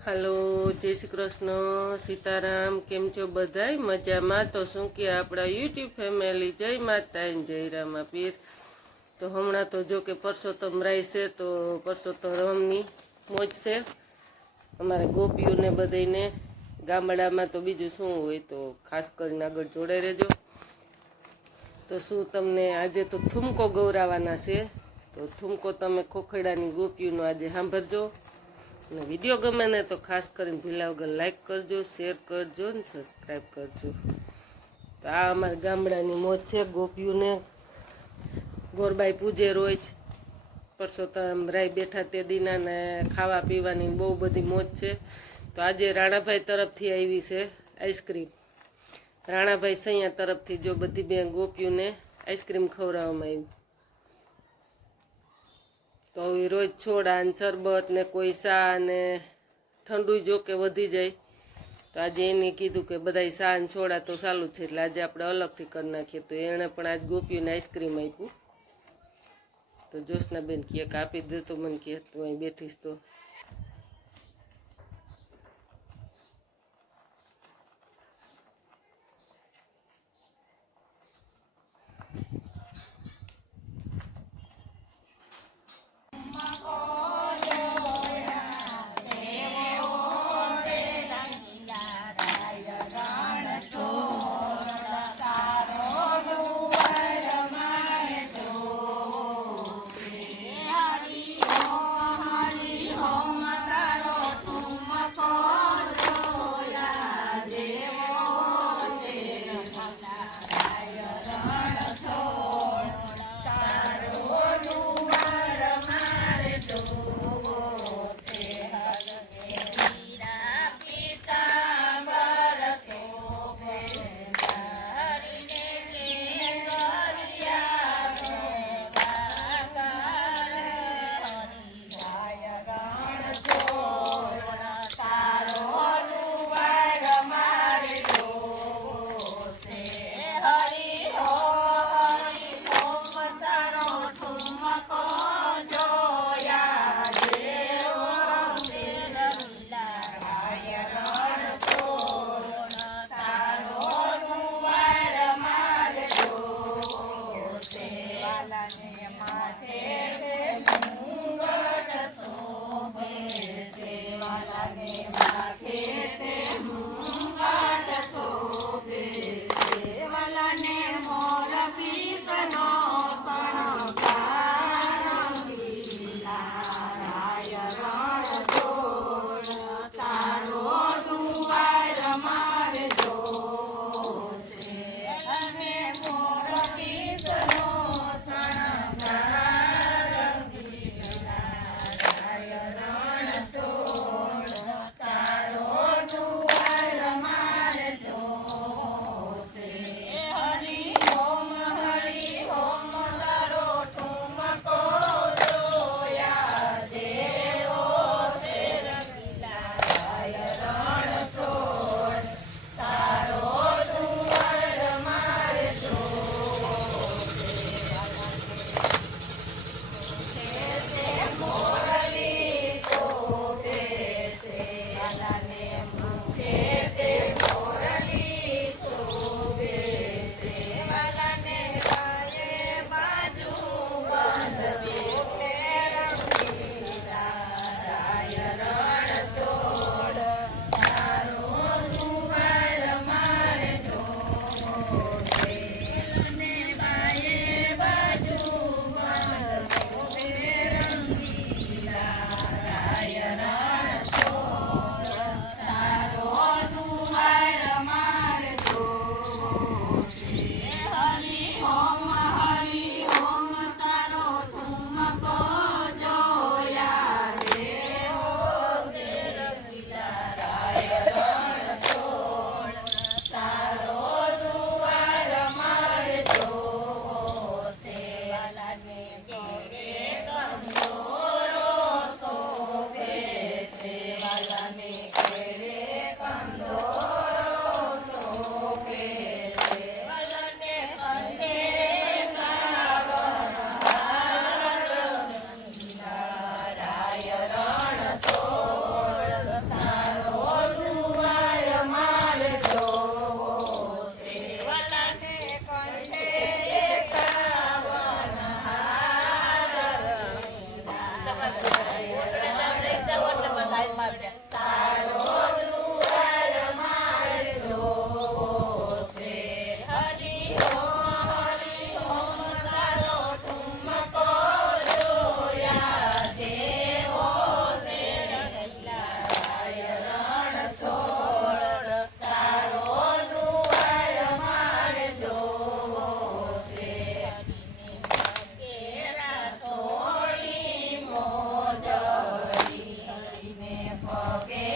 Hello जय श्री कृष्ण सीताराम केम छो बधाई मजा में। तो शू कि अपना यूट्यूब फैमिली जय माता जय रामा पीर। तो हमणा तो जो कि परसोत्तम राय से तो परसोत्तम रामनी मोज से अमारे गोपीओ ने बधाई ने गामडा में तो बीजू शू होय तो खास करीने आगळ जोड़ाई रहेजो। तो शू तमने आजे तो ठुमको गौरावाना छे तो ठुमको तमे खोखैडानी गोपीओनो आजे सांभळजो। विडियो गमे ने तो खास कर भीला वगर लाइक करजो, शेर करजो ने सब्सक्राइब करजो। तो आ अमारा गामडानी मोज छे। गोपीओ ने गोरबाई पूजे रोज परसोत्तम राय बैठा ते दीना ने खावा पीवानी बहु बधी मोज छे। तो आज राणाभाई तरफथी आवी छे आइसक्रीम। राणाभाई सैया तरफथी जो बधी बे गोपीओ ने आइसक्रीम खवराववामां आवी। तो रोज छोड़ा ने शरबत ने कोई सा ने ठंडू जो के वधी जाए तो आज एने कीधुं के बधाई सा ने छोड़ा तो चालू छे એટલે આજે આપણે અલગથી કરી નાખીએ। તો એણે પણ આજ ગોપીઓને આઈસ્ક્રીમ આપ્યું। તો જોશનાબેન કેક આપી દે તો મને કે તું અહીં બેઠીશ તો કે